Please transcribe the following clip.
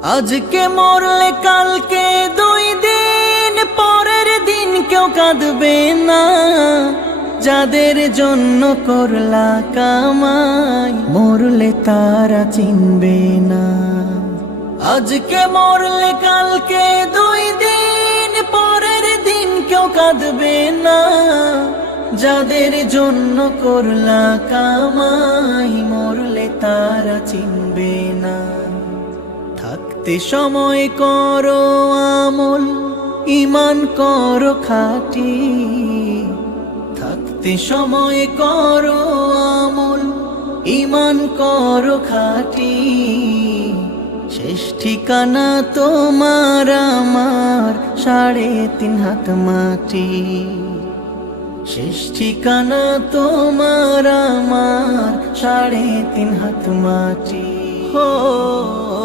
আজকে মরলে কালকে 2 দিন পরের দিন কেউ কাঁদবে না। যাদের জন্য করলা কামাই মরলে তারা চিনবে না। আজকে মরলে কালকে 2 দিন পরের দিন কেউ কাঁদবে না। যাদের জন্য করলা কামাই মরলে তারা চিনবে না। থাকতে সময় করো আমল, ঈমান করো খাঁটি। থাকতে সময় করো আমল, ঈমান করো খাঁটি। শেষ ঠিকানা তোমার আমার 3.5 হাত মাটি। শেষ ঠিকানা তোমার আমার 3.5 হাত মাটি।